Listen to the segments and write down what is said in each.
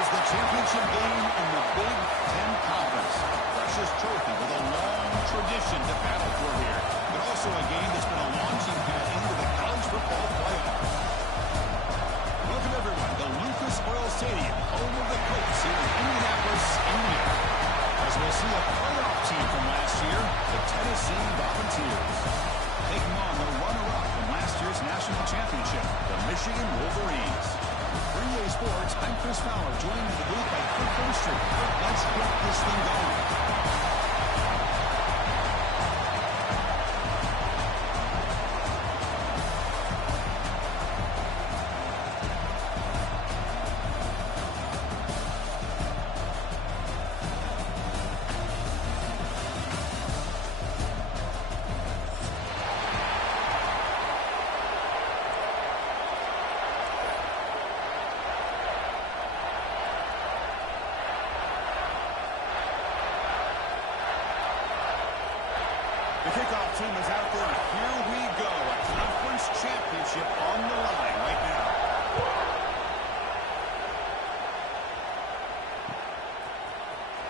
is the championship game in the Big Ten Conference. Precious trophy with a long tradition to battle for here, but also a game that's been a launching pad into the college football playoffs. Welcome, everyone, to Lucas Oil Stadium, home of the Colts here in Indianapolis, Indiana. As we'll see a playoff team from last year, the Tennessee Volunteers, taking on the runner-up from last year's national championship, the Michigan Wolverines. For EA Sports, I'm Chris Fowler, joined in the booth by Kirk Bostreet. Let's get this thing going. The kickoff team is out there. Here we go. A conference championship on the line right now.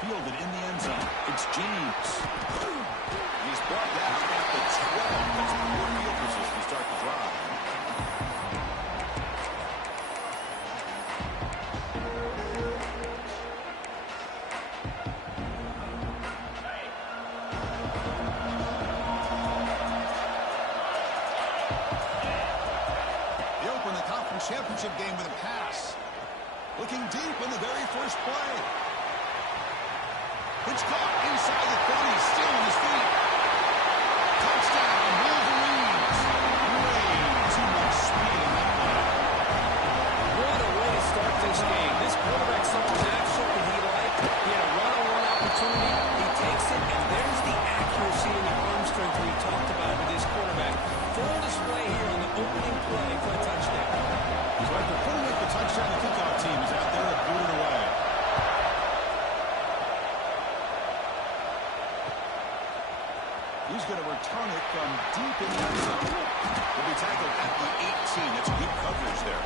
Fielded in the end zone. It's James. He's brought that at the 12. That's poor field position to start the drive. Championship game with a pass. Looking deep in the very first play. It's caught inside the 30, still on his feet. Touchdown, Wolverines. Way too much speed in that play. What a way to start this game. This quarterback saw an action that he liked. He had a one-on-one opportunity. He takes it, and there's the accuracy and the arm strength we talked about with this quarterback. Full display here on the opening play for a touchdown. So after putting up the touchdown, the kickoff team is out there to boot it away. He's going to return it from deep in the end zone. He'll be tackled at the 18. That's deep coverage there.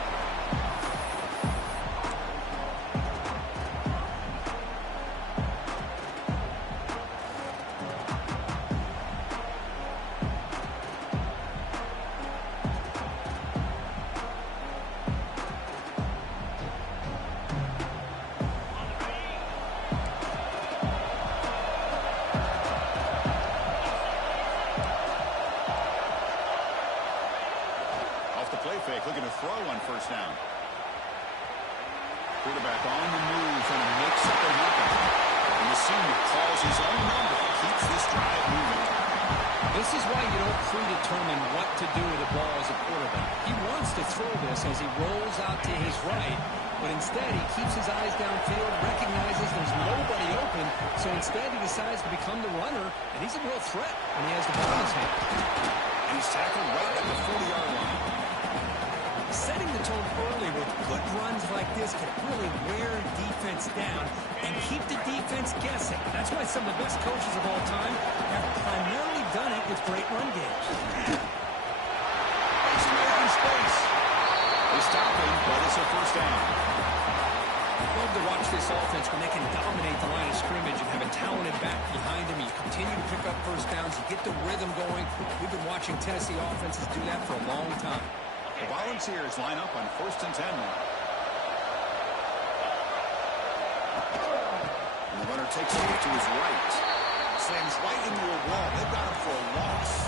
Play fake, looking to throw on first down. Quarterback on the move and makes something happen. And the senior calls his own number, keeps this drive moving. This is why you don't predetermine what to do with the ball as a quarterback. He wants to throw this as he rolls out to his right, but instead he keeps his eyes downfield, recognizes there's nobody open, so instead he decides to become the runner, and he's a real threat when he has the ball in his hand. And he's tackled right at the 40-yard line. Setting the tone early with good runs like this can really wear defense down and keep the defense guessing. That's why some of the best coaches of all time have primarily done it with great run games. He's making space. They stop him, but it's a first down. Love to watch this offense when they can dominate the line of scrimmage and have a talented back behind them. You continue to pick up first downs. You get the rhythm going. We've been watching Tennessee offenses do that for a long time. The Volunteers line up on 1st and 10 now. And the runner takes it to his right. Slams right into a wall. They've got him for a loss.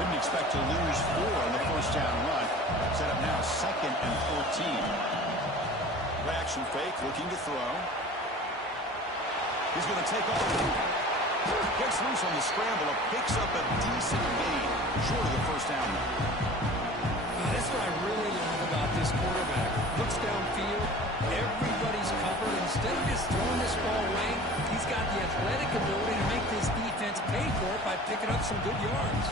Didn't expect to lose 4 on the first down run. Set up now 2nd and 14. Reaction fake, looking to throw. He's going to take off. Gets loose on the scramble. Picks up a decent gain. Short of the first down now. That's what I really love about this quarterback. Looks downfield, everybody's covered. Instead of just throwing this ball away, he's got the athletic ability to make this defense pay for it by picking up some good yards.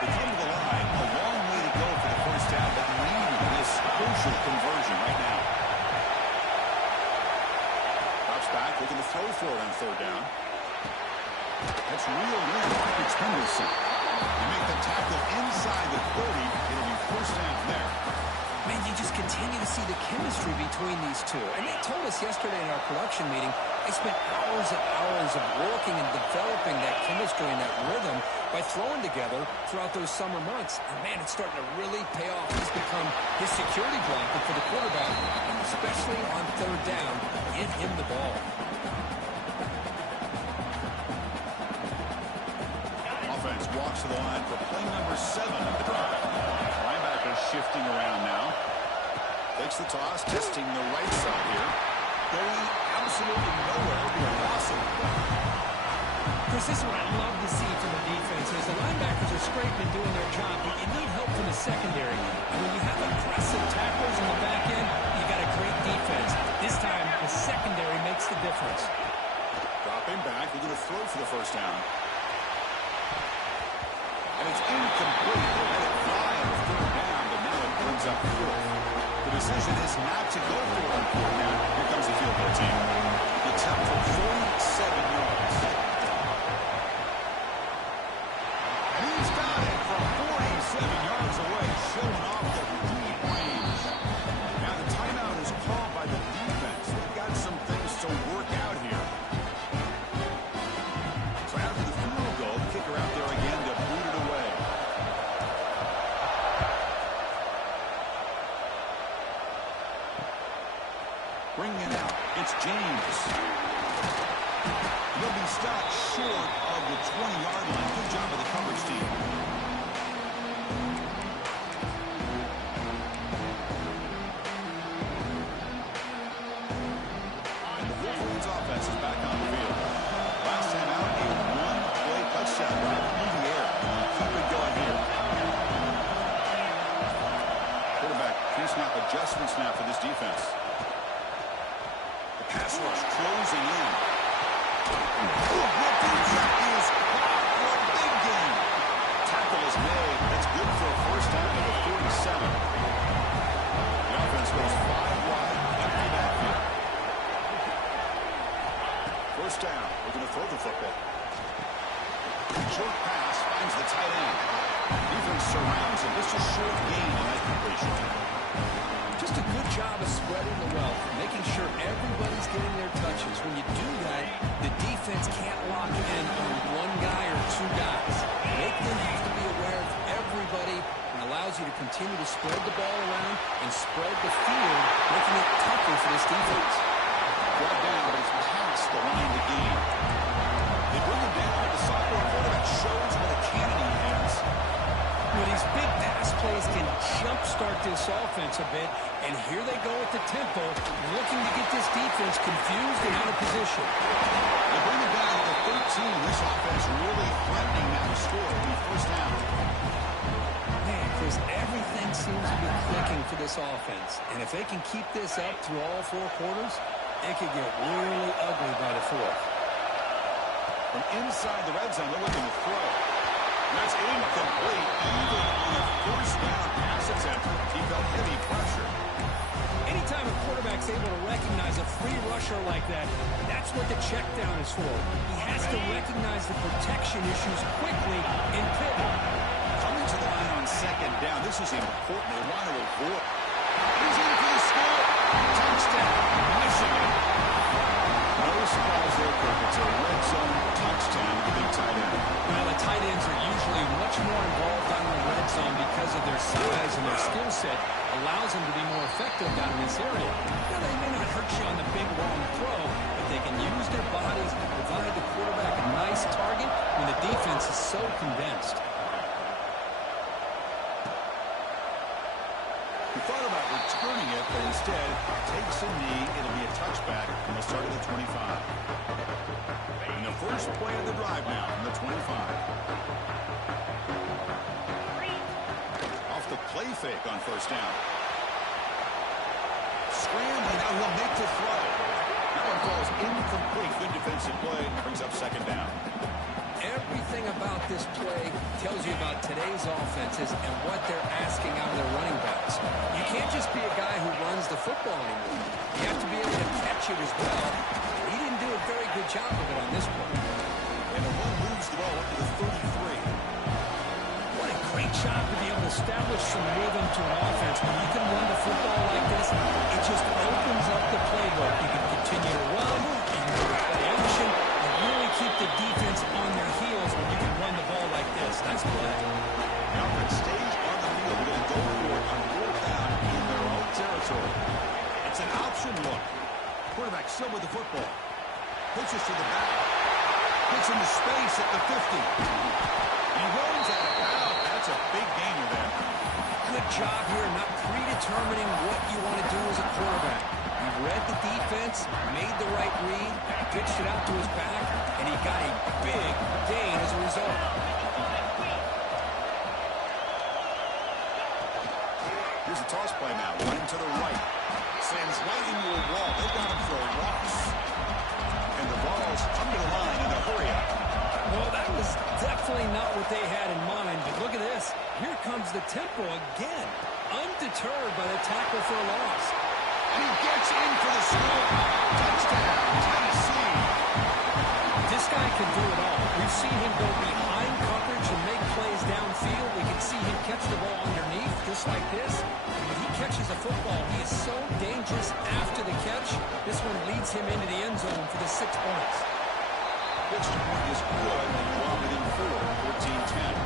They come to the line, a long way to go for the first down, but needing this crucial conversion right now. Drops back, looking to throw for it on 3rd down. That's reeled in. It's Henderson. They make the tackle inside the 30. It'll be first down there. Man, you just continue to see the chemistry between these two. And they told us yesterday in our production meeting, they spent hours and hours of working and developing that chemistry and that rhythm by throwing together throughout those summer months. And, man, it's starting to really pay off. He's become his security blanket for the quarterback, and especially on third down, give him the ball. Offense walks to the line for play number 7 of the drive. Linebacker shifting around now. Takes the toss, testing the right side here. Going absolutely nowhere. It'll be a loss of the play. Chris, this is what I love to see from the defense is the linebackers are scraping and doing their job, but you need help from the secondary. And when you have aggressive tacklers in the back end, you got a great defense. This time, the secondary makes the difference. Dropping back, we're going to throw for the first down. And it's incomplete. They let it fly on third down, but now it brings up fourth. The decision is not to go for it on fourth down. Here comes the field goal team. The attempt for 47 yards. And he's got it from 47 yards away, showing off the deep range. Now the timeout is called by the defense. They've got some things to work out here. So after the field goal, the kicker out there again to boot it away. Bringing it out, it's James. He'll be stopped short of the 20-yard line. Good job of the coverage team. And the Wolverines offense is back on the field. Last time out, a one-play touchdown drive through the air. Keep it going here. Quarterback pre-snap adjustments now for this defense. The pass rush closing in. Is caught for a big gain. Tackle is made. That's good for a first down to the 47. The offense goes 5 wide, empty backfield. First down. We're going to throw the football. Short pass finds the tight end. Defense surrounds him. Just a short gain on that completion. Just a good job of spreading the wealth, making sure everybody's getting their touches. When you do that, the defense can't lock in on one guy or two guys. Make them have to be aware of everybody and allows you to continue to spread the ball around and spread the field, making it tougher for this defense. Brought down, but it's past the line to gain. They bring him down. The sophomore quarterback shows what a cannon he has. Well, these big pass plays can jumpstart this offense a bit, and here they go at the tempo, looking to get this defense confused and out of position. They bring it down to 13. This offense really threatening now to score on the first down. Man, Chris, everything seems to be clicking for this offense, and if they can keep this up through all 4 quarters, it could get really ugly by the 4th. From inside the red zone, they're looking to throw. That's incomplete. Even on a first down pass attempt, he felt heavy pressure. Anytime a quarterback's able to recognize a free rusher like that, that's what the check down is for. He has to recognize the protection issues quickly and pivot. Coming to the line on second down, this is important. They want to avoid. He's in for the score. Touchdown, Michigan. No surprise there, Kirk. It's a red zone touchdown to the big tight end. Well, the tight ends are usually much more involved down in the red zone because of their size and their skill set allows them to be more effective down in this area. Now, they may not hurt you on the big long throw, but they can use their bodies to provide the quarterback a nice target when the defense is so condensed. He thought about returning it, but instead takes a knee. It'll be a touchback from the start of the 25. And the first play of the drive now from the 25. Off the play fake on first down. Scrambling, now he'll make the throw. That one falls incomplete. Good defensive play. Brings up second down. Everything about this play tells you about today's offenses and what they're asking out of their running backs. You can't just be a guy who runs the football anymore. You have to be able to catch it as well. He didn't do a very good job of it on this play. And the one moves the ball up to the 33. What a great job to be able to establish some rhythm to an offense. When you can run the football like this, it just opens up the playbook. You can continue to run, you can play action, and really keep the defense on their heels when you can run the ball like this. Nice play. The offense stays on the field. They're going to go for it on fourth down in their own territory. It's an option look. Quarterback still with the football. Pitches to the back. Gets into space at the 50. He runs out of bounds. That's a big gainer there. Good job here not predetermining what you want to do as a quarterback. You read the defense, made the right read, pitched it out to his back, and he got a big gain as a result. Here's a toss play now. Running to the right. Sends right into a wall. They got him for a loss. And the ball's under the line in a hurry up. Well, that was definitely not what they had in mind, but look at this. Here comes the tempo again. Undeterred by the tackle for a loss. And he gets in for the score. Touchdown, Tennessee. This guy can do it all. We've seen him go behind coverage and make plays downfield. We can see him catch the ball underneath, just like this. When he catches a football, he is so dangerous after the catch. This one leads him into the end zone for the 6 points. Extra point is good and drop it in 14-10.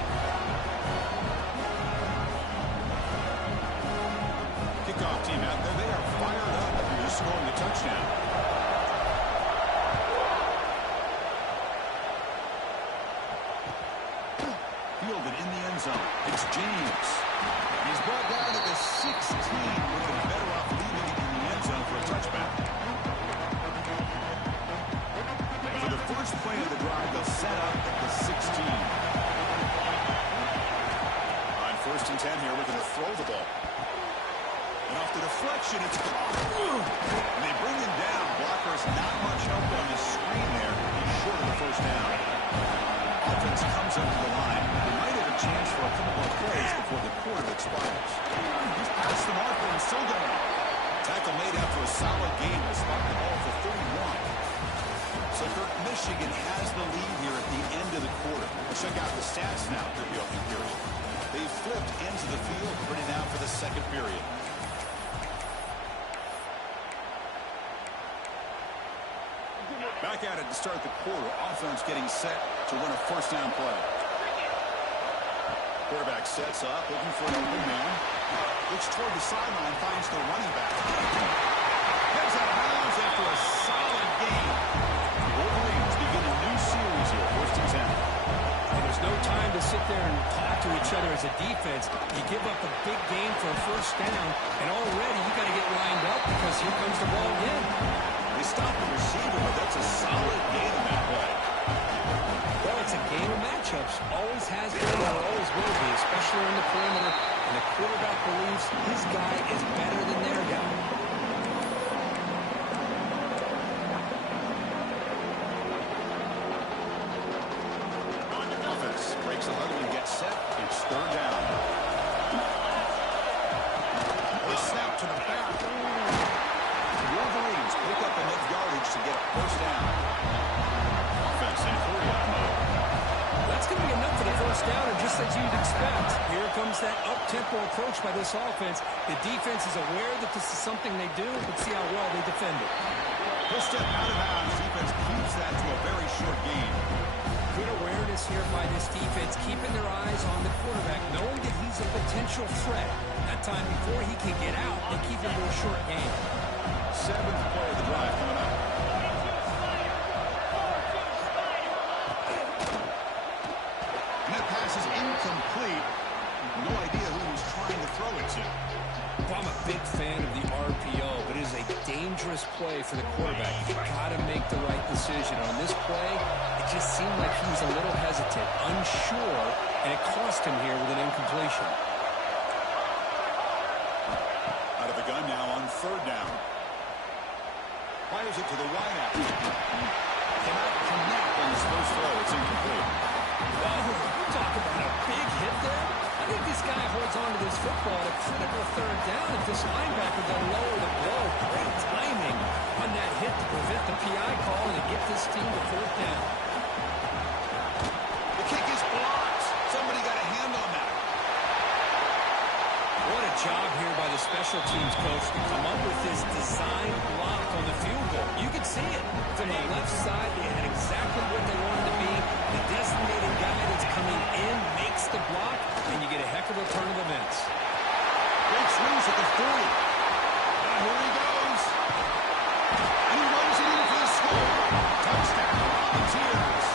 Kickoff team out there. They are fired up after just scoring a touchdown. Fielded in the end zone. It's James. He's brought down at the 16. Looking better off leaving it in the end zone for a touchback. For the first play of the drive, they'll set up at the 16. On 1st and 10 here, we're going to throw the ball. And off the deflection, it's caught. And they bring him down. Blocker's not much help on the screen there. He's short of the first down. Offense comes up to the line. They might have a chance for a couple more plays before the quarter expires. He's past the mark and still going. Tackle made after a solid game. Will spot the ball for 31. So Michigan has the lead here at the end of the quarter. Let's check out the stats now for the opening period. They flipped ends of the field, ready now for the second period. Back at it to start the quarter. Offense getting set to run a first down play. Quarterback sets up, looking for an open man. Looks toward the sideline, finds the running back. Gets out of bounds after a solid game. Wolverines begin a new series here, 1st and 10. And there's no time to sit there and talk to each other as a defense. You give up a big gain for a first down, and already you got to get lined up because here comes the ball again. They stop the receiver, but that's a solid gain on that play. Well, it's a game of matchups. Always has been or always will be, especially in the perimeter. And the quarterback believes his guy is better than their guy. Offense breaks a huddle and gets set. It's 3rd down. The snap to the back. Wolverines pick up enough yardage to get a first down. Offense in hurry-up mode. That's going to be enough for the first down, and just as you'd expect, here comes that up-tempo approach by this offense. The defense is aware that this is something they do, but see how well they defend it. He'll step out of bounds. Defense keeps that to a very short gain. Good awareness here by this defense, keeping their eyes on the quarterback, knowing that he's a potential threat. That time before he can get out, they keep him to a short gain. 7th play of the drive coming up. And that pass is incomplete. No idea who he was trying to throw it to. Well, I'm a big fan of the RPO, but it is a dangerous play for the quarterback. You've got to make the right decision. On this play, it just seemed like he was a little hesitant, unsure, and it cost him here with an incompletion. Out of the gun now on 3rd down. Fires it to the wideout. Cannot connect on his first throw. It's incomplete. Whoa, you talk about a big hit there. I think this guy holds on to this football at a critical 3rd down. If this linebacker doesn't lower the blow, great timing on that hit to prevent the PI call and to get this team to 4th down. The kick is blocked. Somebody got a hand on that. coach to come up with this design block on the field goal. You could see it. From the left side, they had exactly what they wanted to be. The designated guy that's coming in makes the block, and you get a heck of a turn of events. Breaks loose at the 40. And here he goes. And he runs it in for the score. Touchdown, Volunteers.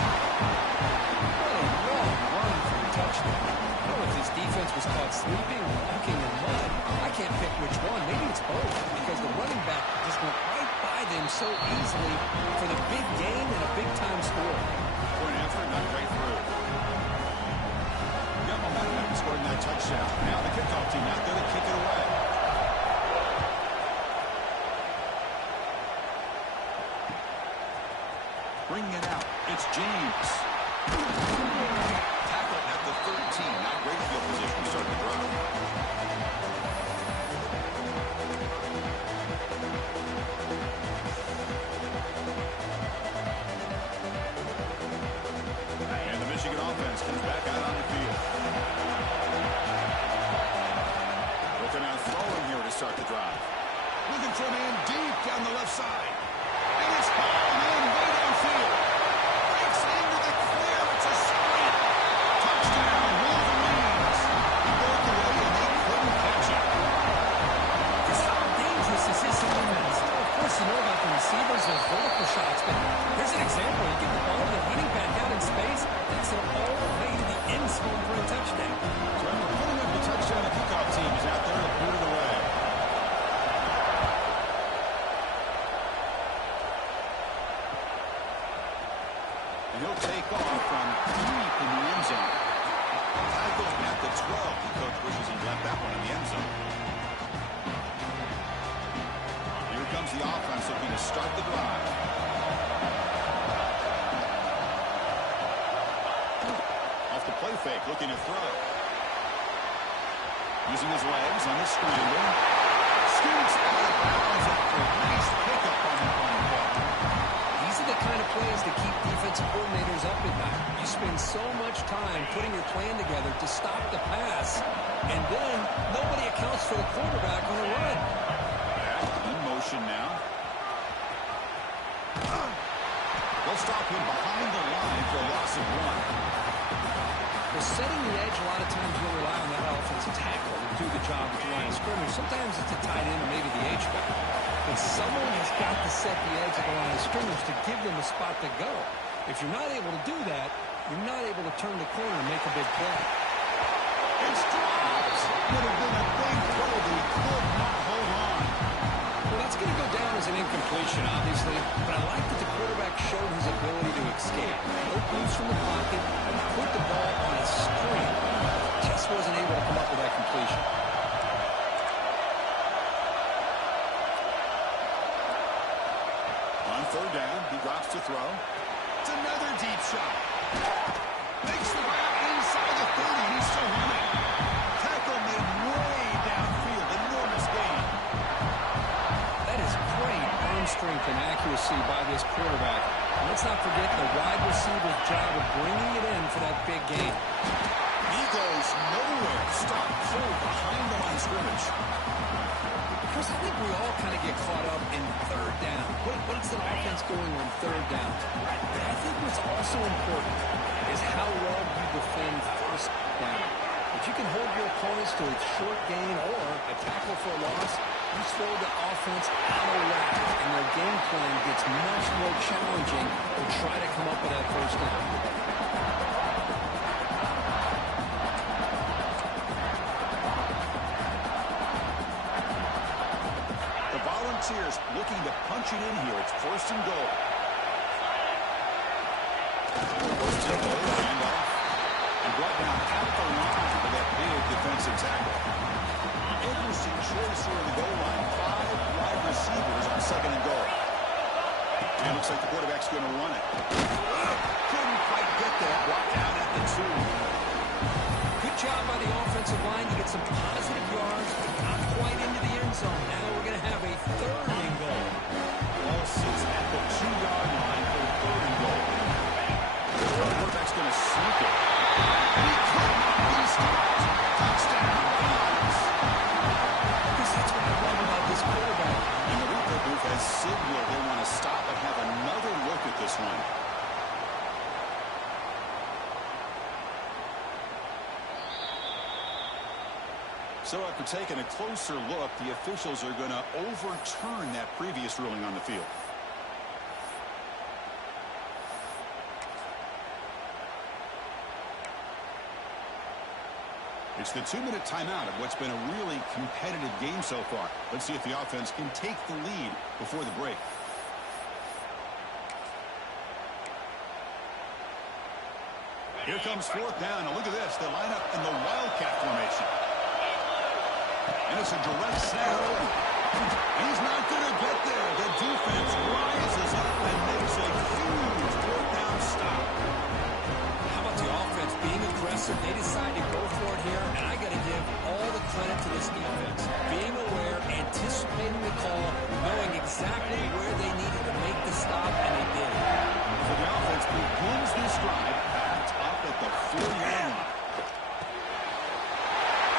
What a long run for a touchdown. I don't know if this defense was caught sleeping, walking, or mud. I can't pick which one. Maybe it's both, because the running back just went right by them so easily for the big gain and a big-time score. For an effort, not right through. Got momentum after scoring that touchdown. Now the kickoff team out there to kick it away. Bringing it out, it's James. Tackle at the 13. Not great field position to start the drive. And the Michigan offense comes back out on the field. Looking out throwing here to start the drive. Looking for a man deep down the left side. And it's hauled in way downfield. Breaks into the clear. It's a sprint. Touchdown, Wolverines. He broke away and they couldn't catch it. Just how dangerous is this offense? Of course, you know about the receivers and vertical shots, but here's an example. You get the ball to the running back out in space, takes it all the way to the end zone for a touchdown. So after putting up the touchdown, the kickoff team is out there to boot it away. And he'll take off from deep in the end zone. Tackle at the 12. The coach wishes he left that one in the end zone. Here comes the offense looking to start the drive. Off the play fake, looking to throw. Using his legs on the scramble. Scoots out of bounds after a nice pickup on the ball. These are the kind of plays that keep defensive coordinators up at night. You spend so much time putting your plan together to stop the pass, and then nobody accounts for the quarterback on a run. Back in motion now. They'll stop him behind the line for a loss of 1. Well, setting the edge, a lot of times you'll rely on that offensive tackle to do the job at the line of scrimmage. Sometimes it's a tight end or maybe the H-back. But someone has got to set the edge at the line of scrimmage to give them a spot to go. If you're not able to do that, you're not able to turn the corner and make a big play. It's dropped. Would have been a big throw, but he could not hold on. Well, that's going to go down as an incompletion, obviously. But I like that the quarterback showed his ability to escape. Broke loose from the pocket and put the ball on a string. Just wasn't able to come up with that completion. On third down, he drops to throw. It's another deep shot. Makes the grab inside the 30. He's still running. Tackle made way downfield. Enormous gain. That is great arm strength and accuracy by this quarterback. And let's not forget the wide receiver's job of bringing it in for that big gain. He goes nowhere. Stop cold behind the line of scrimmage. Because I think we all kind of get caught up in third down. What's the offense going on third down? But I think what's also important is how well you defend first down. If you can hold your opponents to a short gain or a tackle for a loss, you throw the offense out of whack, and their game plan gets much more challenging to try to come up with that first down. Volunteers looking to punch it in here. It's first and goal. First and goal, handoff. And brought down at the line for that big defensive tackle. Interesting choice here in the goal line. 5 wide receivers on second and goal. And it looks like the quarterback's going to run it. Couldn't quite get that. Brought down at the 2. Good job by the offensive line to get some positive yards, but not quite into the end zone. Now we're going to have a third and goal. Ball sits at the 2-yard line for third and goal. The quarterback's going to sneak it. And he could not be stopped. Touchdown, Eagles. Because that's what I love about So after taking a closer look, the officials are going to overturn that previous ruling on the field. It's the 2-minute timeout of what's been a really competitive game so far. Let's see if the offense can take the lead before the break. Here comes 4th down. Now look at this. They line up in the Wildcat formation. And it's a direct snap. He's not going to get there. The defense rises up and makes a huge 4th down stop. How about the offense being aggressive? They decide to go for it here, and I got to give all the credit to this defense. Being aware, anticipating the call, knowing exactly where they needed to make the stop, and they did. So the offense begins this drive backed up at the 4-yard line.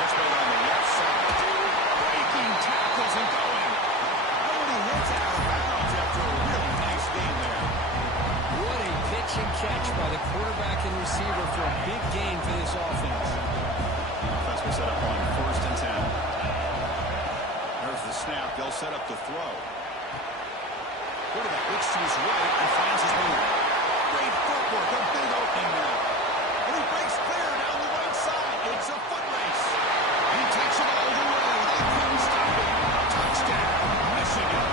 This one on the left side. Breaking tackles and going. Oh, and he hits out of bounds after a really nice gain there. What a pitch and catch by the quarterback and receiver for a big gain for this offense. Offense will set up on 1st and 10. There's the snap. They'll set up the throw. Quarterback looks to his right and finds his man. Great footwork, a big opening there. And he breaks clear down the right side. It's a foot race. And he takes it all the way. They couldn't stop it. Touchdown, Michigan.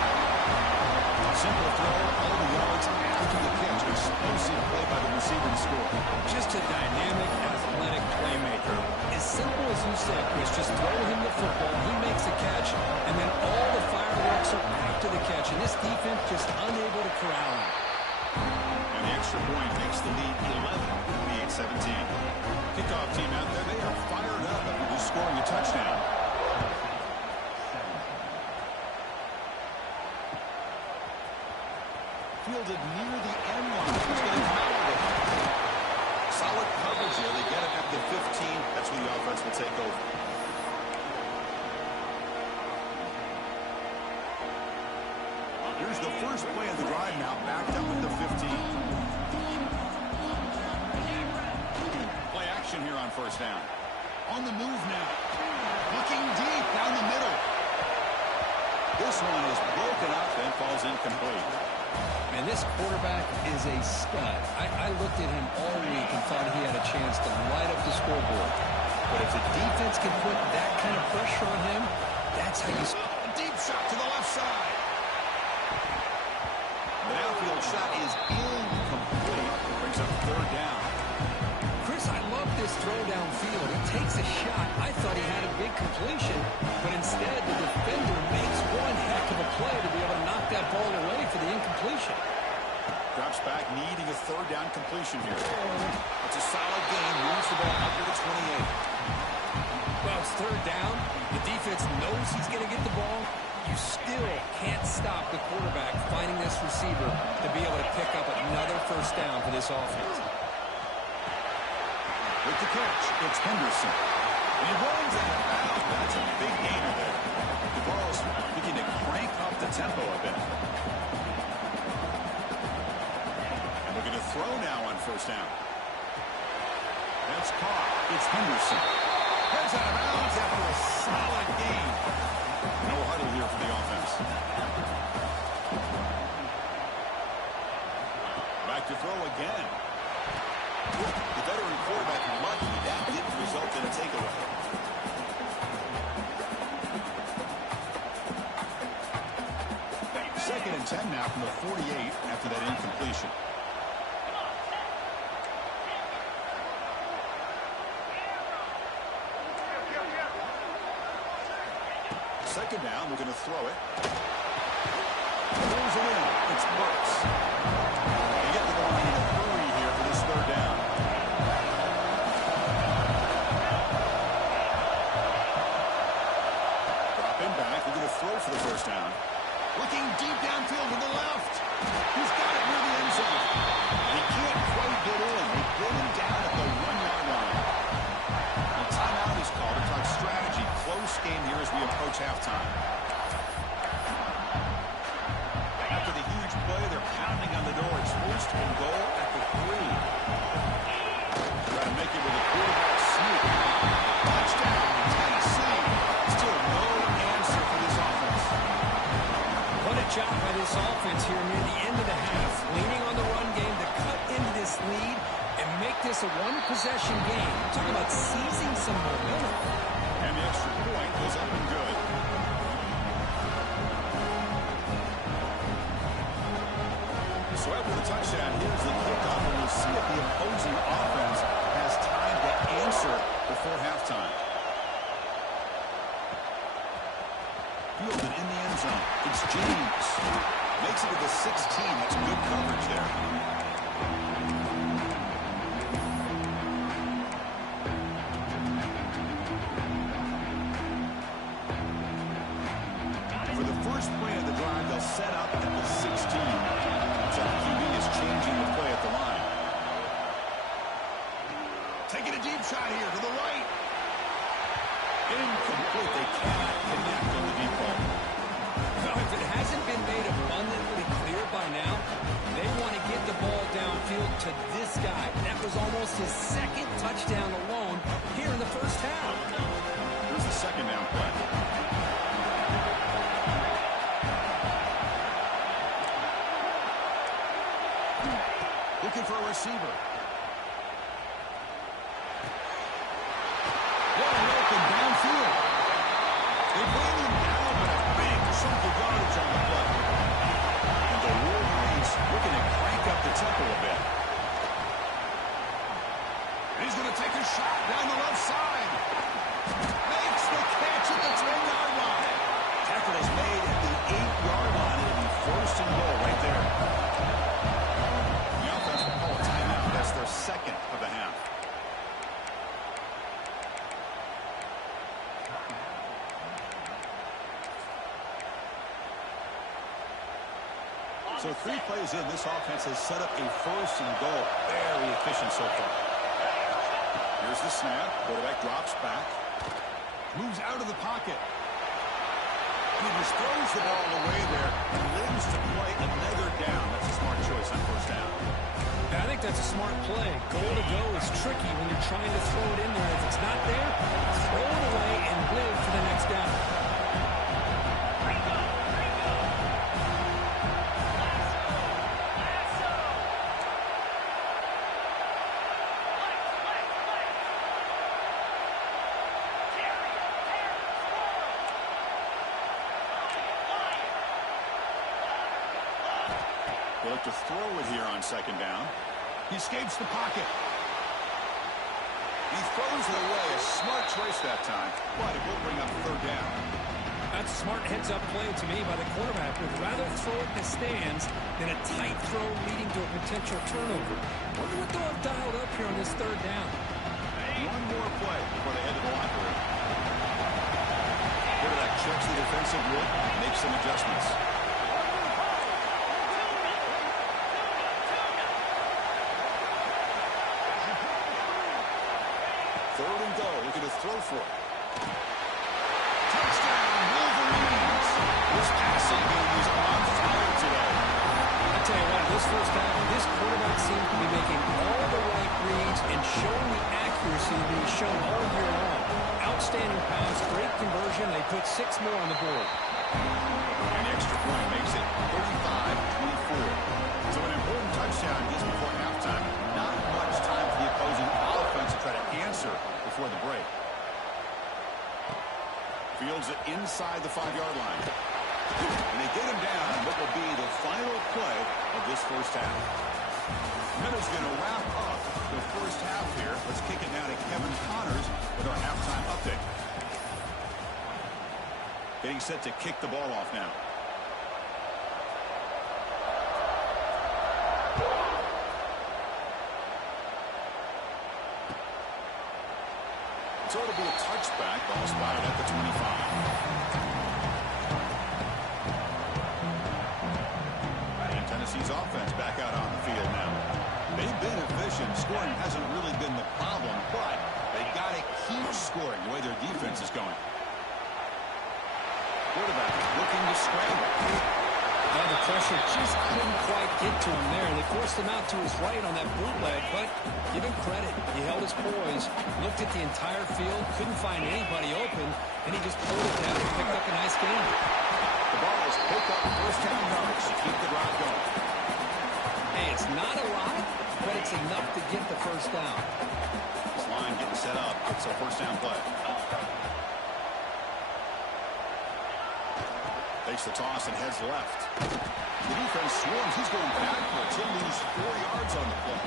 A simple throw, all the yards after the catch. Explosive play by the receiver to score. Just a dynamic, athletic playmaker. As simple as you said, Chris, just throw him the football, he makes a catch, and then all the fireworks are after the catch. And this defense just unable to corral him. And the extra point makes the lead 11, 28-17. Kickoff team out there, they are fired up after just scoring a touchdown. Fielded near the end line. He's going to come out with it. Solid coverage here. They get it at the 15. That's when the offense will take over. Here's the first play of the drive now, backed up at the 15. Play action here on 1st down. On the move now. Looking deep down the middle. This one is broken up and falls incomplete. And this quarterback is a stud. I looked at him all week and thought he had a chance to light up the scoreboard. But if the defense can put that kind of pressure on him, that's how you... A deep shot to the left side. The downfield shot is incomplete. Brings up 3rd down. Chris, I love this throw downfield. He takes a shot. I thought he had a big completion, but instead the defender makes one heck of a play to be able to knock that ball away for the incompletion. Drops back, needing a 3rd down completion here. It's a solid gain. Moves the ball up to the 28. Well, it's 3rd down. The defense knows he's going to get the ball. You still can't stop the quarterback finding this receiver to be able to pick up another 1st down for this offense. With the catch, it's Henderson. And he runs out of bounds. That's a big gainer there. The ball's beginning to crank up the tempo a bit. And looking to throw now on 1st down. That's caught. It's Henderson. Heads out of bounds after a solid gain. No huddle here for the offense. Back to throw again. The veteran quarterback lucky that didn't result in a takeaway. 2nd and 10 now from the 48 after that incompletion. Second down, we're going to throw it. Pulls it in. It's Brooks. They get the ball in a hurry here for this 3rd down. Dropping back. We're going to throw for the 1st down. Looking deep downfield to the left. He's got it near the end zone. He can't quite get in. They get him down at the 1-yard line. The timeout is called to talk strategy. Close game here as we approach halftime. After the huge play, they're pounding on the door. It's 1st and goal at the 3. Try to make it with a quarterback sneak. Touchdown, Tennessee. this a one-possession game. Talk about seizing some momentum. And the extra point was up and good. So after the touchdown, here's the kickoff, and we'll see if the opposing offense has time to answer before halftime. Fielded in the end zone. It's James. Makes it to the 16. That's good coverage there. For the first play of the drive, they'll set up at the 16. So the QB is changing the play at the line. Taking a deep shot here to the right. Incomplete. They cannot connect on the deep ball. Well, if it hasn't been made abundantly clear by now, they want to get the ball downfield to this guy. That was almost his second touchdown alone here in the first half. Here's the second down play. Looking for a receiver. Wide open downfield. They bring him down, but a big chunk of yardage on the play. And the Wolverines looking to crank up the tempo a bit. He's going to take a shot down the left side. Makes the catch at the 10-yard line. Tackle is made at the 8-yard line. It'll be first and goal right there. The offense will call a timeout. That's their second of the half. So 3 plays in, this offense has set up a first and goal. Very efficient so far. Here's the snap. Quarterback drops back. Moves out of the pocket. He just throws the ball away there and lives to play another down. That's a smart choice on first down. I think that's a smart play. Goal to go is tricky when you're trying to throw it in there. If it's not there, throw it away and live for the next down. They look to throw it here on second down. He escapes the pocket. He throws it away. A smart choice that time, but it will bring up third down. That's a smart heads-up play to me by the quarterback. Would rather throw it in the stands than a tight throw leading to a potential turnover. Wonder what they'll have dialed up here on this third down. One more play before they head to the locker room. Quarterback checks the defensive look, makes some adjustments. Third and goal, looking to throw for it. Touchdown, Wolverines! This passing game is on fire today. I tell you what, this first half, this quarterback seemed to be making all the right reads and showing the accuracy that he's shown all year long. Outstanding pass, great conversion. They put 6 more on the board. And the extra point makes it 35-24. So an important touchdown just before halftime. Not much time for the opposing offense to try to answer before the break. Fields it inside the 5-yard line. And they get him down in what will be the final play of this first half. Miller's going to wrap up the first half here. Let's kick it now to Kevin Connors with our halftime update. Getting set to kick the ball off now. So it'll be a touchback. Ball spotted at the 25. And Tennessee's offense back out on the field now. They've been efficient. Scoring hasn't really been the problem, but they've got to keep scoring the way their defense is going. Quarterback looking to scramble. Now the pressure just couldn't quite get to him there. They forced him out to his right on that bootleg, but give him credit. He held his poise, looked at the entire field, couldn't find anybody open, and he just pulled it down and picked up a nice gain. The ball is picked up first down yards to keep the drive going. Hey, it's not a lot, but it's enough to get the first down. This line getting set up. It's a first down play. Takes the toss and heads left. The defense swarms. He's going backwards. He'll lose 4 yards on the play.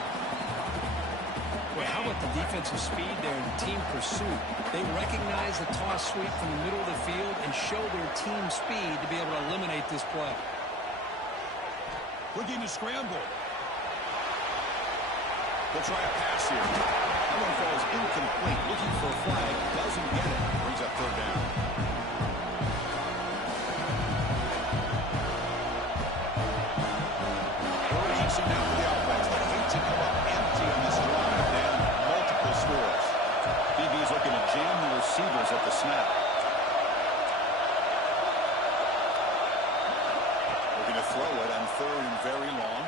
Well, how about the defensive speed there in team pursuit? They recognize the toss sweep from the middle of the field and show their team speed to be able to eliminate this play. Looking to scramble. They'll try a pass here. That one falls incomplete. Looking for a flag. Doesn't get it. Brings up third down. Now for the offense. They hate to come up empty on this drive and multiple scores. DB's looking to jam the receivers at the snap. Looking to throw it on third and very long.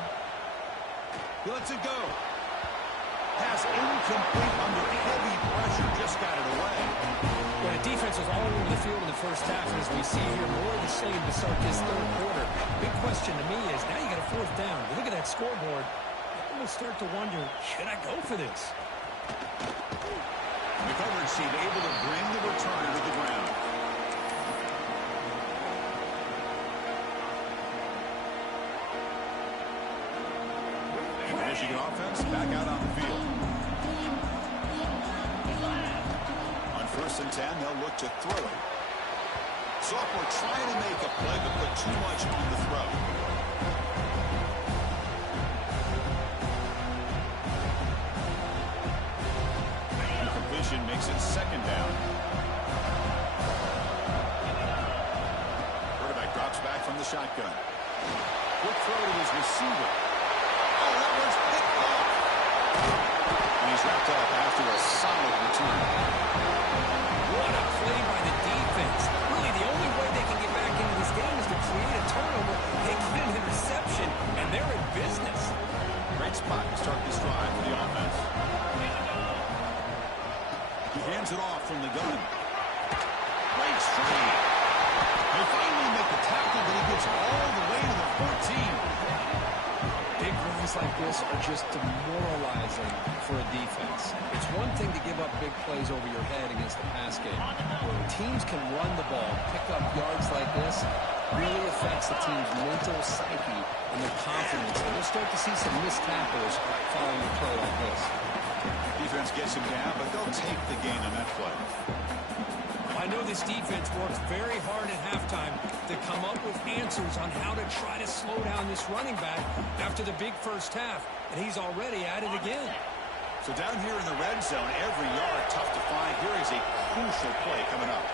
He lets it go. Pass incomplete under heavy pressure. Just got it away. Well, the defense was all over the field in the first half, and as we see here, more of the same to start this third quarter. Big question to me is, now you got a fourth down. You look at that scoreboard, I'm going to start to wonder, should I go for this? The coverage team able to bring the return to the ground. And the Michigan offense back out on the field. On 1st and 10, they'll look to throw it. Sophomore trying to make a play, but put too much on the throw. Incompletion makes it 2nd down. Quarterback drops back from the shotgun. Quick throw to his receiver. Oh, that one's picked off. And he's wrapped up after a solid return. What a play by the defense. Really, the only way they can get back into this game is to create a turnover. They get an interception, and they're in business. Great spot to start this drive for the offense. He hands it off from the gun. Great straight. They finally make the tackle, but he gets all the way to the 14. Big runs like this are just demoralizing for a defense. It's one thing to give up big plays over your head against the pass game. When teams can run the ball, pick up yards like this, really affects the team's mental psyche and their confidence. And we'll start to see some missed tackles following a play like this. Defense gets him down, but they'll take the gain on that play. I know this defense works very hard at halftime to come up with answers on how to try to slow down this running back after the big first half, and he's already at it again. So down here in the red zone, every yard tough to find. Here is a crucial play coming up.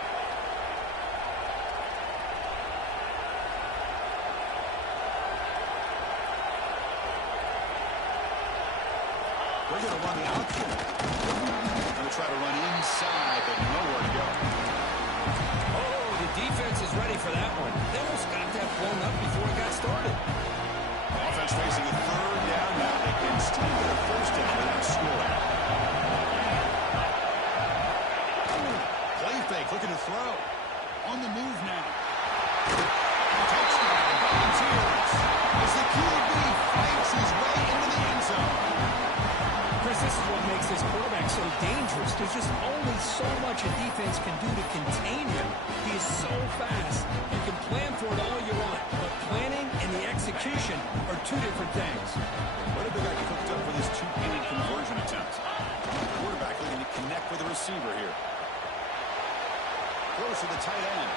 We're going to run the outfield. Going to try to run inside, but nowhere to go. Oh, the defense is ready for that one. They almost got that blown up before it got started. Offense facing a third down now. They can still get a first down without scoring. Play fake, looking to throw. On the move now. Touchdown, Volunteers. As the QB fights his way into the end zone. Chris, this is what makes this quarterback so dangerous. There's just only so much a defense can do to contain him. He is so fast. You can plan for it all you want, but planning and the execution are two different things. What have they got cooked up for this two-point conversion attempt? Quarterback looking to connect with the receiver here. Throws to the tight end.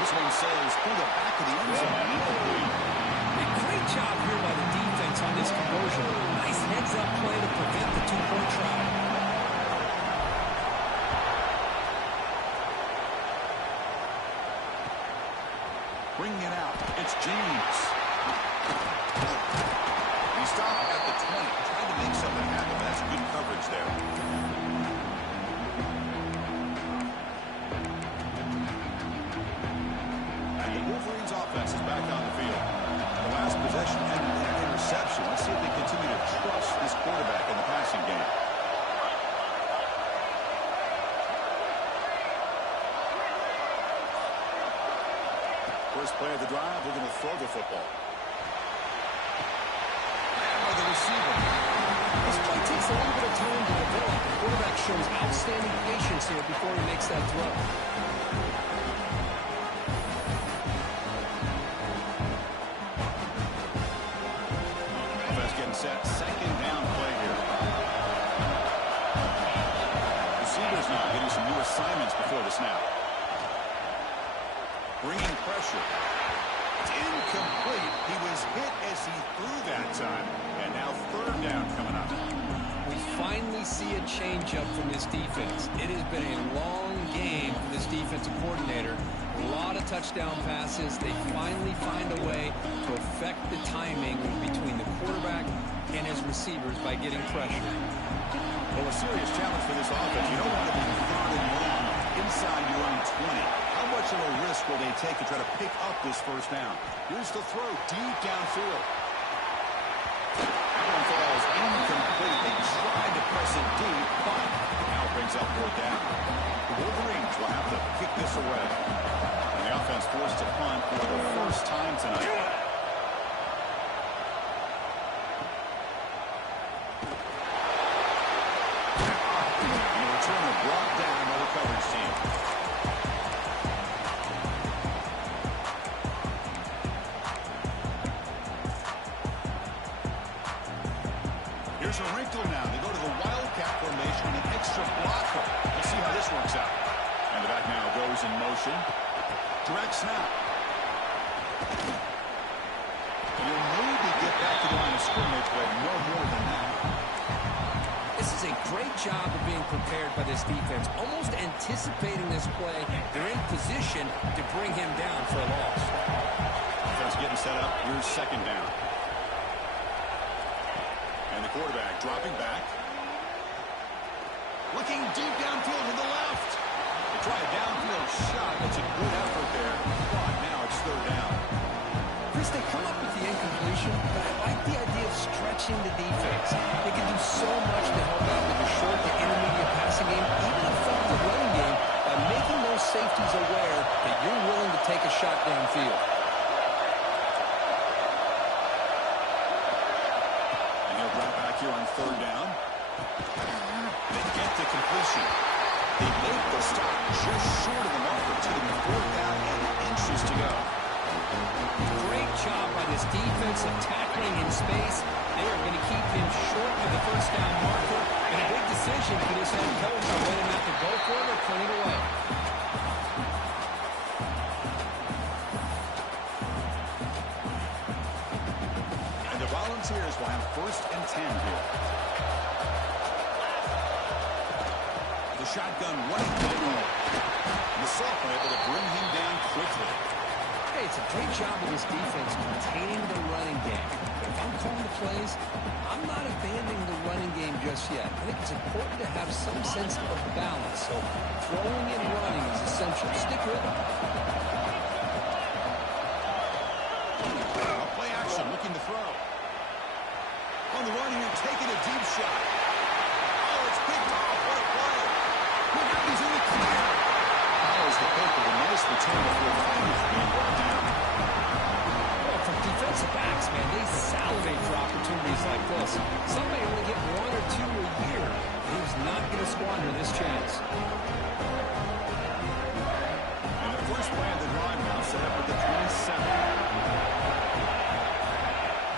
This one sails through the back of the end zone. Incomplete. Great job here by the defense on this conversion. Nice heads-up play to prevent the two-point try. Bringing it out. It's James. He stopped at the 20. Tried to make something happen. That's good coverage there. And the Wolverines offense is back on the field. The last possession ended in an interception. Let's see if they continue to trust this quarterback in the passing game. First play of the drive, we're going to throw the football. receiver. This play takes a little bit of time to develop. The quarterback shows outstanding patience here before he makes that throw. Offense getting set. Second down play here. Receivers now getting some new assignments before the snap. Bringing pressure. It's incomplete. He was hit as he threw that time. And now third down coming up. We finally see a change-up from this defense. It has been a long game for this defensive coordinator. A lot of touchdown passes. They finally find a way to affect the timing between the quarterback and his receivers by getting pressure. Well, a serious challenge for this offense. You don't want to be third and long inside your own 20. How much of a risk will they take to try to pick up this first down? Here's the throw deep downfield. That one falls incomplete. They tried to press it deep, but now brings up fourth down. The Wolverines will have to kick this away. And the offense forced to punt for the first time tonight. Brought down by the coverage team. Here's a wrinkle now. They go to the Wildcat formation and an extra blocker. We'll see how this works out. And the back now goes in motion. Direct snap. You'll maybe get back to the line of scrimmage, but no more than that. This is a great job of being prepared by this defense, almost anticipating this play. They're in position to bring him down for a loss. Offense getting set up. Here's second down. And the quarterback dropping back. Looking deep downfield to the left. They try a downfield shot. That's a good effort there. But now it's third down. Chris, they come up with the incompletion, but I like the idea of stretching the defense. They can do so much to help out with the short to intermediate passing game, even affect the running game by making those safeties aware that you're willing to take a shot downfield. And he'll drop back here on third down. They get the completion. They make the stop just short of the marker, taking the fourth down and inches to go. Great job by this defense of tackling in space. They are going to keep him short of the first down marker. And a big decision for this head coach on whether or not to go for it or punt it away. And the Volunteers will have first and 10 here. The shotgun running back. The sophomore able to bring him down quickly. Hey, it's a great job of this defense containing the running game. But if I'm calling the plays, I'm not abandoning the running game just yet. I think it's important to have some sense of balance. So throwing and running is essential. Stick with it. Play action, looking to throw. On the run here, taking a deep shot. Oh, it's picked off. What a play. Look out, he's in the clear. Follows the pick with a nice return before finally being brought down. Well, from defensive backs, man, they salivate for opportunities like this. Some may only get one or two a year. He's not going to squander this chance. And the first play of the drive now set up at the 27.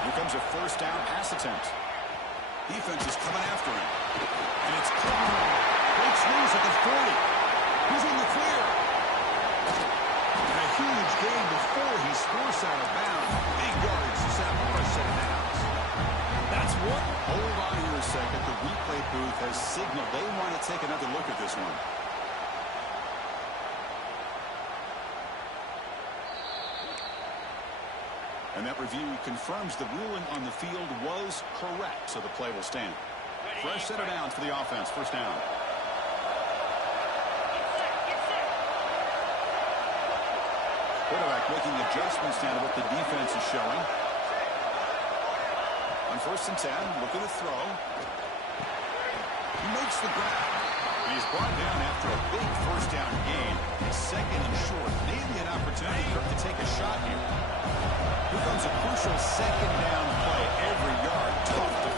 Here comes a first down pass attempt. Defense is coming after him. And it's coming. Breaks loose at the 40. He's in the clear. And a huge gain before he's forced out of bounds. Big yards to set up the first set of downs. That's one. Hold on here a second. The replay booth has signaled they want to take another look at this one. And that review confirms the ruling on the field was correct, so the play will stand. Fresh set of downs for the offense. First down. Quarterback making adjustments now to what the defense is showing. On first and 10, looking to throw. He makes the grab. And he's brought down after a big first down gain. Second and short. Maybe an opportunity for him to take a shot here. Here comes a crucial second down play. Every yard tough to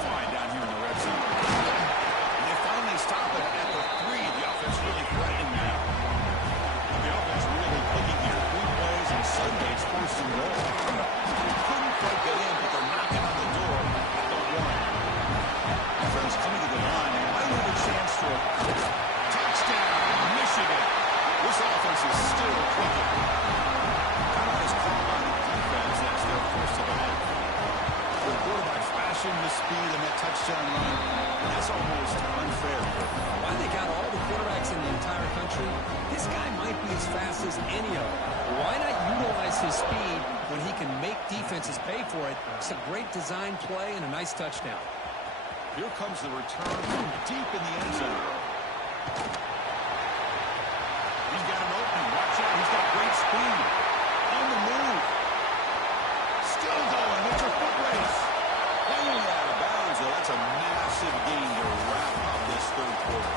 and roll. Couldn't quite get in, but they're knocking on the door at the one. Offense coming to the line and might have a chance for a touchdown, Michigan. This offense is still clicking. Timeout is called on the defense. That's their first of the half. The quarterback flashing the speed in that touchdown run. That's almost unfair. Why they got all the quarterbacks in the entire country? This guy might be as fast as any of them. Why not utilize his speed when he can make defenses pay for it? It's a great design play and a nice touchdown. Here comes the return from deep in the end zone. He's got an opening. Watch out. He's got great speed. On the move. Still going. It's a foot race. Only out of bounds, though. That's a massive gain to wrap up this third quarter.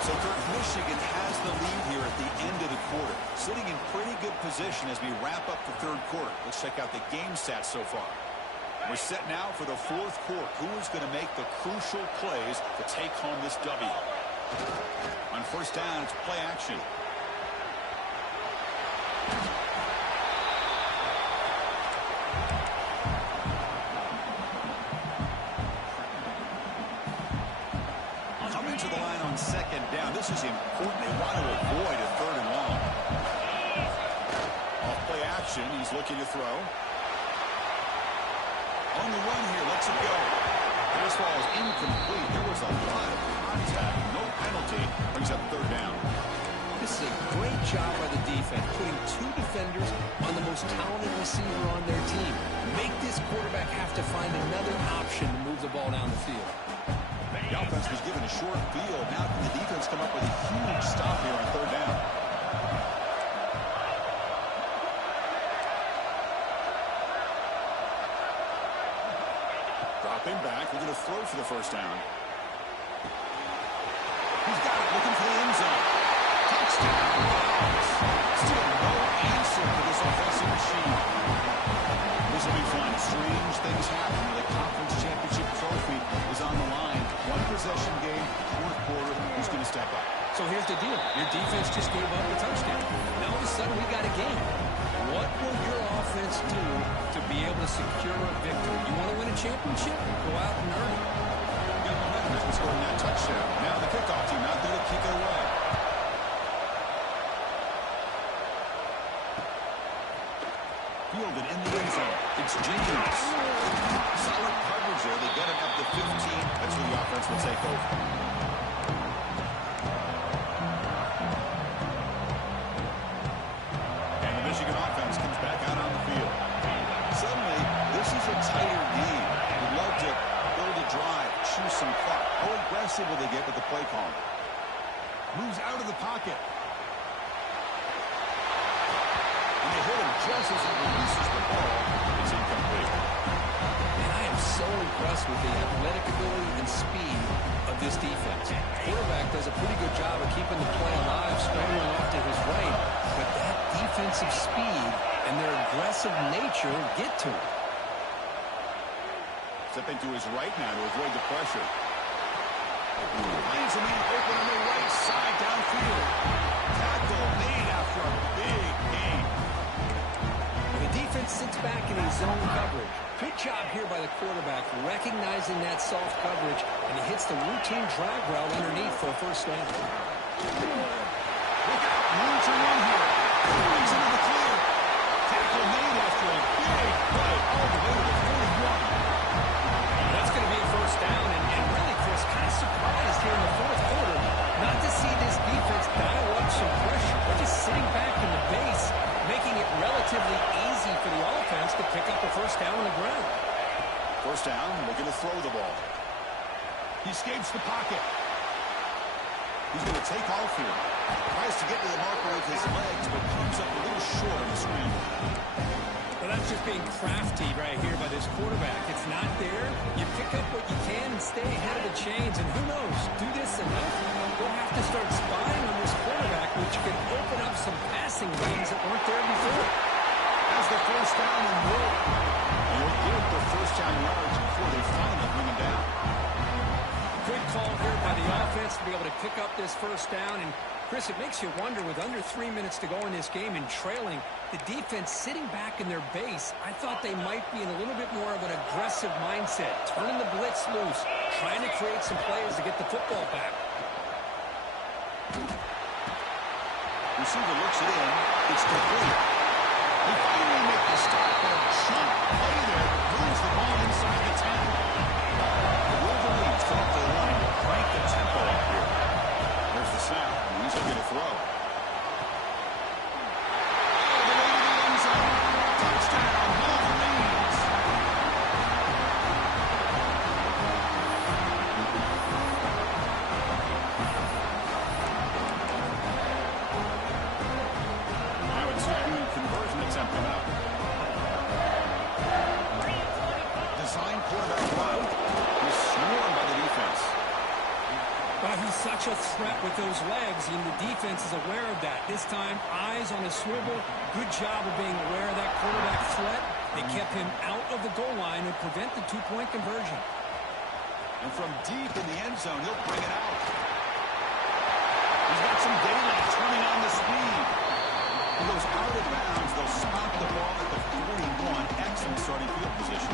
So, Kurt, Michigan has the lead here at the end of the quarter. Sitting in pretty good position as we wrap up the third quarter. Let's check out the game stats so far. We're set now for the fourth quarter. Who is going to make the crucial plays to take home this W? On first down, it's play action. Coming to the line on second down. This is important. They want to avoid a third and long. Off play action. He's looking to throw. On the run here, lets it go. This ball is incomplete. There was a lot of contact. No penalty. Brings up third down. This is a great job by the defense, putting two defenders on the most talented receiver on their team. Make this quarterback have to find another option to move the ball down the field. The offense was given a short field. Now can the defense come up with a huge stop here on third down? Dropping back. We're going to throw for the first down. He's got it. Looking for the end zone. Touchdown. Still no answer for this offensive machine. This will be fun. Strange things happen when the conference championship trophy is on the line. One possession game, fourth quarter. Who's going to step up? So here's the deal. Your defense just gave up a touchdown. Now all of a sudden we got a game. What will your offense do to be able to secure a victory? You want to win a championship? Go out and earn it. Got momentum as we scoring that touchdown. Now the kickoff team out there to kick it away. Fielded in the end zone. It's James. Solid coverage there. They get him up to 15. That's where the offense will take over. And the Michigan offense comes back out on the field. Suddenly, this is a tighter game. We'd love to build a drive, choose some clock. How aggressive will they get with the play call? Moves out of the pocket. And they hit him just as he releases the ball. It's incomplete. And I am so impressed with the athletic ability and speed of this defense. Quarterback does a pretty good job of keeping the play alive, scrambling off to his right, but that defensive speed and their aggressive nature get to him. Stepping to his right now to avoid the pressure. Finds him in open on the right side downfield. Tackle made after a big gain. The defense sits back in his zone coverage. Good job here by the quarterback, recognizing that soft coverage, and he hits the routine drag route underneath for a first down. Look out, room to run here. Brings him to the clear. Tackle made after a big play all the way to the 41. That's going to be a first down, and really, Chris, kind of surprised here in the fourth quarter not to see this defense dial up some pressure. They're just sitting back in the base, making it relatively easy for the offense to pick up a first down on the ground. First down, looking to throw the ball. He escapes the pocket. He's going to take off here. Tries to get to the marker with his legs, but comes up a little short on the screen. Well, that's just being crafty right here by this quarterback. It's not there. You pick up what you can and stay ahead of the chains. And who knows, do this enough, we'll have to start spying on this quarterback, which can open up some passing lanes that weren't there before. Has the first down and more. They'll give the first down yards before they finally bring him down. Good call here by the offense to be able to pick up this first down and Chris, it makes you wonder, with under 3 minutes to go in this game and trailing, the defense sitting back in their base, I thought they might be in a little bit more of an aggressive mindset, turning the blitz loose, trying to create some plays to get the football back. Receiver looks it in. It's complete. They finally make the stop, but a chunk play there moves the ball inside the 10. The Wolverines come up the line to crank the tempo up here. There's the snap, and he's looking to throw. All the way to the end zone. Touchdown, Wolverines. Now it's a conversion attempt coming up. Design quarterback run. He's swarmed by the defense. Well, he's such a threat with those legs, and the defense is aware of that. This time, eyes on a swivel. Good job of being aware of that quarterback threat. They kept him out of the goal line and prevent the two-point conversion. And from deep in the end zone, he'll bring it out. He's got some daylight turning on the speed. He goes out of bounds. They'll spot the ball at the 41. Excellent starting field position.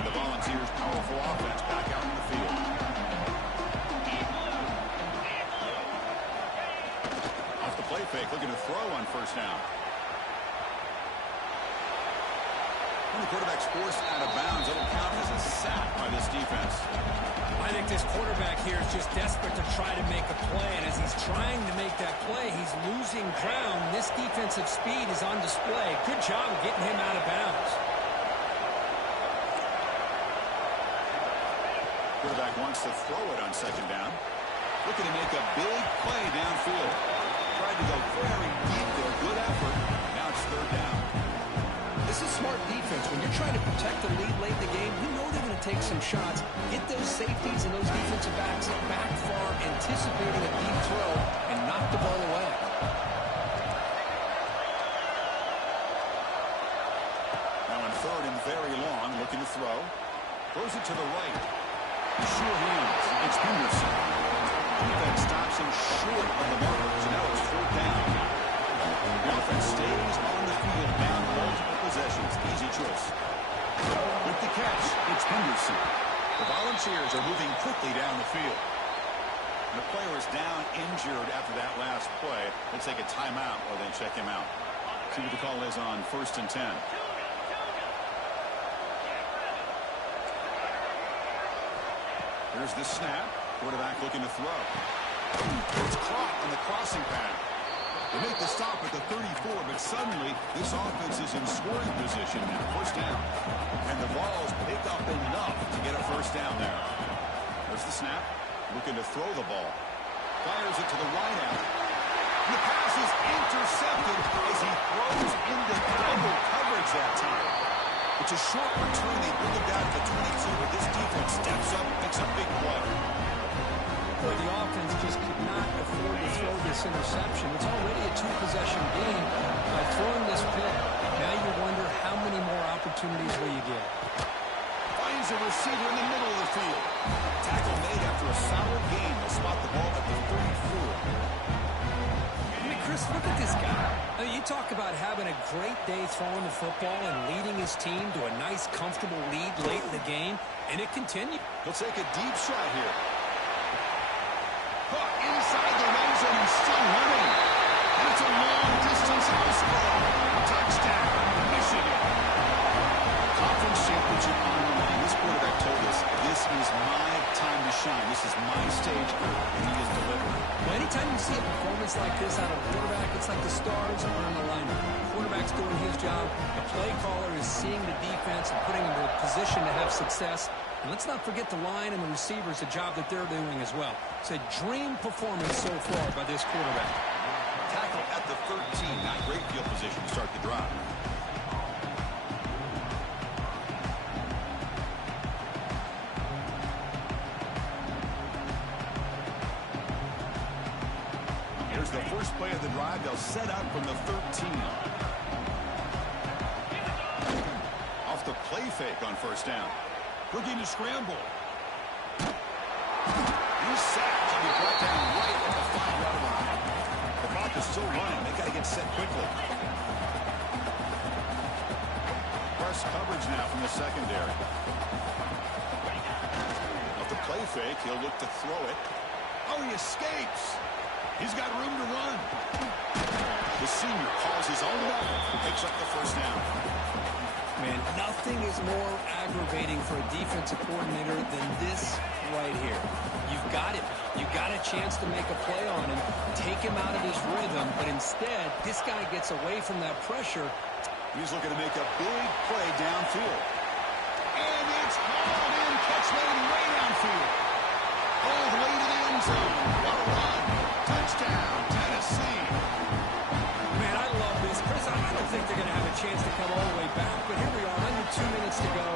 And the Volunteers' powerful offense back out in the field. Off the play fake, looking to throw on first down. When the quarterback's forced out of bounds, it'll count as a sack by this defense. I think this quarterback here is just desperate to try to make a play, and as he's trying to make that play, he's losing ground. This defensive speed is on display. Good job of getting him out of bounds. Quarterback wants to throw it on second down. Looking to make a big play downfield. Tried to go very deep there. Good effort. Now it's third down. This is smart defense. When you're trying to protect the lead late in the game, you know they're going to take some shots, get those safeties and those defensive backs back far, anticipating a deep throw, and knock the ball away. Now on third and very long, looking to throw. Throws it to the right. Sure hands. It's Henderson. Defense stops him short of the marker, so now it's fourth down. The offense stays on the field, down multiple possessions. Easy choice. With the catch, it's Henderson. The Volunteers are moving quickly down the field. The player is down injured after that last play. Let's take a timeout or then check him out. See what the call is on 1st and 10. Here's the snap. Quarterback looking to throw. It's caught on the crossing path. They make the stop at the 34, but suddenly this offense is in scoring position now. First down. And the Vols pick up enough to get a first down there. There's the snap. Looking to throw the ball. Fires it to the right out. And the pass is intercepted as he throws into double coverage that time. It's a short return. They bring him down to the 22, but this defense steps up, makes a big play. Well, the offense just could not afford to throw this interception. It's already a two-possession game. By throwing this pick, now you wonder how many more opportunities will you get. Finds a receiver in the middle of the field. Tackle made after a solid game. They'll spot the ball at the 34. I mean, Chris, look at this guy. I mean, you talk about having a great day throwing the football and leading his team to a nice, comfortable lead late in the game, and it continued. He'll take a deep shot here. Caught inside the red zone and still running. And it's a long-distance house ball. Touchdown, Michigan. Conference championship on the line. This quarterback told us, this is my time to shine. This is my stage, and he has delivered. Well, anytime you see a performance like this out of a quarterback, it's like the stars are on the line. The quarterback's doing his job. The play caller is seeing the defense and putting him in a position to have success. And let's not forget the line and the receivers, the job that they're doing as well. It's a dream performance so far by this quarterback. Tackle at the 13. Not great field position to start the drive. Here's the first play of the drive. They'll set up from the 13. Off the play fake on first down. Looking to scramble. He's sacked on the down right at the 5-yard line. The clock is still running. They got to get set quickly. Press coverage now from the secondary. Off the play fake, he'll look to throw it. Oh, he escapes. He's got room to run. The senior calls his own number and picks up the first down. Man, nothing is more aggravating for a defensive coordinator than this right here. You've got it. You've got a chance to make a play on him, take him out of his rhythm, but instead, this guy gets away from that pressure. He's looking to make a big play downfield. And it's hauled in, catch made way downfield. All the way to the end zone. What a run. Touchdown, Tennessee. Man, I love this. Chris, I don't think they're going to have a chance to come all the way back, but here we are, under 2 minutes to go,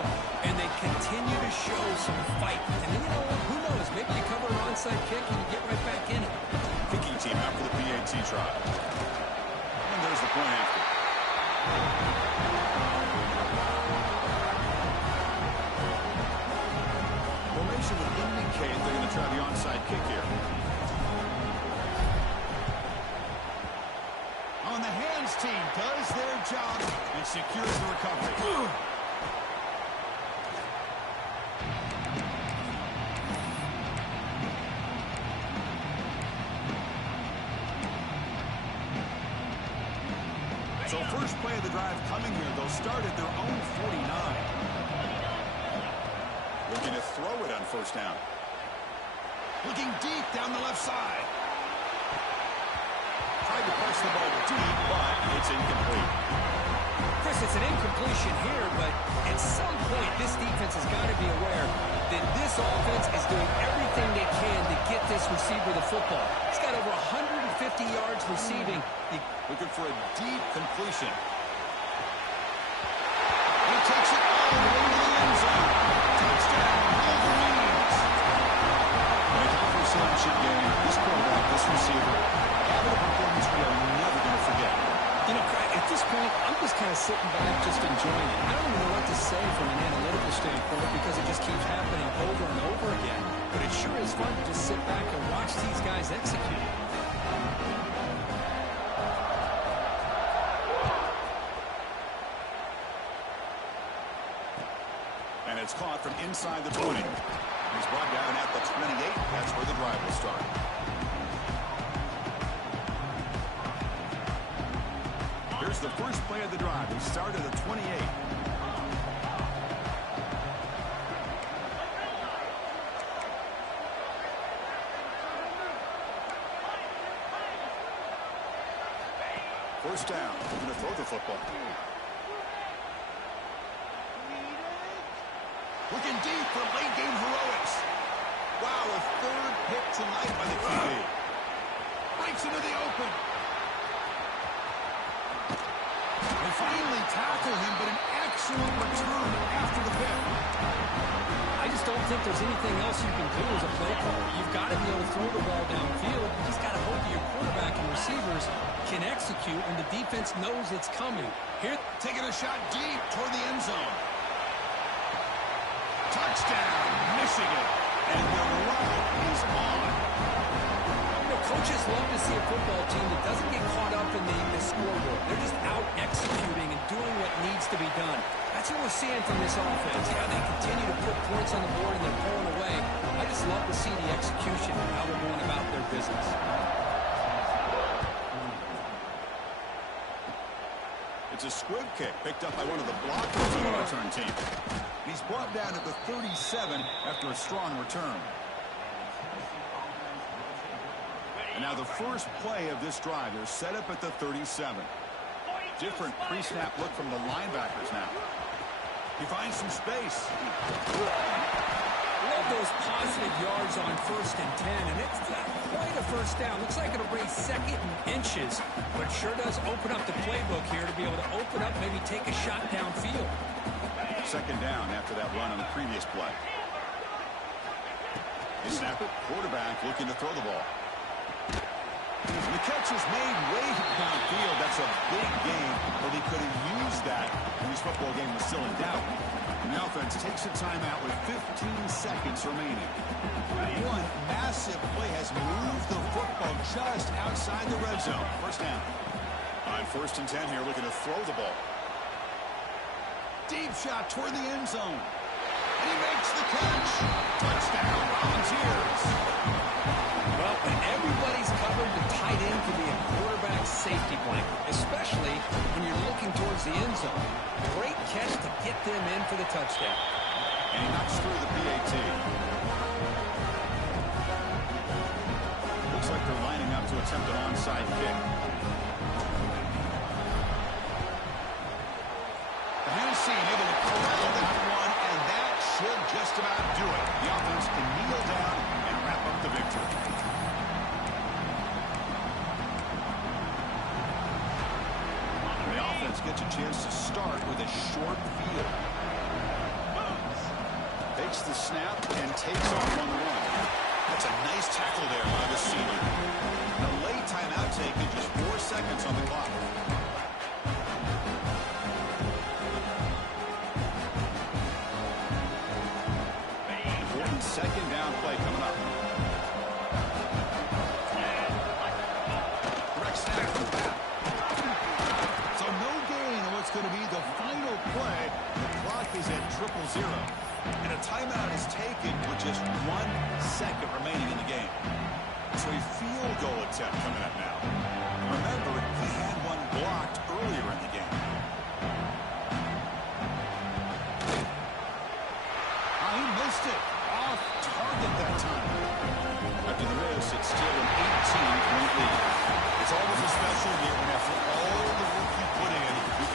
and they continue to show some fight. And you know what? Who knows? Maybe you cover an onside kick and you get right back in it. Kicking team out for the PAT try. And there's the point after. Formation would indicate they're going to try the onside kick here. On the hands team does their job and secures the recovery. So first play of the drive coming here. They'll start at their own 49. Looking to throw it on first down. Looking deep down the left side. Tried to press the ball deep, but it's incomplete. Chris, it's an incompletion here, but at some point, this defense has got to be aware that this offense is doing everything they can to get this receiver the football. He's got over 150 yards receiving. Looking for a deep completion. He takes it all the way to the end zone. Touchdown, Wolverines. In a conference championship game, this quarterback, this receiver, having a performance we are never going to forget. You know, Craig, at this point, I'm just kind of sitting back, just enjoying it. I don't even know what to say from an analytical standpoint because it just keeps happening over and over again. But it sure is fun to just sit back and watch these guys execute. And it's caught from inside the 20. He's brought down at the 28. That's where the drive will start. Here's the first play of the drive. He started at 28. First down. They're going to throw the football. Looking deep for late game heroics. Wow, a third pick tonight by the QB. Breaks into the open. They finally tackle him, but an excellent return after the pick. I just don't think there's anything else you can do as a play caller. You've got to be able to throw the ball downfield. You just got to hope that your quarterback and receivers can execute when the defense knows it's coming. Here, taking a shot deep toward the end zone. Touchdown, Michigan. And the route is on. You know, coaches love to see a football team that doesn't get caught up in the scoreboard. They're just out executing and doing what needs to be done. That's what we're seeing from this offense. Yeah, they continue to put points on the board and they're pulling away. I just love to see the execution and how they're going about their business. It's a squib kick picked up by one of the blockers on the return team. He's brought down at the 37 after a strong return. And now the first play of this drive, they're set up at the 37. Different pre-snap look from the linebackers now. He finds some space. Love those positive yards on 1st and 10, and it's not quite a first down. Looks like it'll bring second and inches, but it sure does open up the playbook here to be able to open up, maybe take a shot downfield. Second down after that run on the previous play. They snap it. Quarterback looking to throw the ball. The catch is made way downfield. That's a big gain, but he could have used that when his football game was still in doubt. And the offense takes a timeout with 15 seconds remaining. One massive play has moved moves the football just outside the red zone. First down. On 1st and 10 here, looking to throw the ball. Deep shot toward the end zone. And he makes the catch. Touchdown, Volunteers. Well, when everybody's covered, the tight end can be a quarterback's safety blanket, especially when you're looking towards the end zone. Great catch to get them in for the touchdown. And he knocks through the PAT. Looks like they're lining up to attempt an onside kick. Hennessy able to corral that one, and that should just about do it. The offense can kneel down and wrap up the victory. The offense gets a chance to start with a short field. Takes the snap and takes off on the run. That's a nice tackle there by the senior. The late timeout taken, just 4 seconds on the clock. Important second down play coming up. Direct snap from Pat. So no gain on what's going to be the final play. The clock is at 0-0. And a timeout is taken with just 1 second remaining in the game. So a field goal attempt coming up now. Remember, he had one blocked earlier in the game.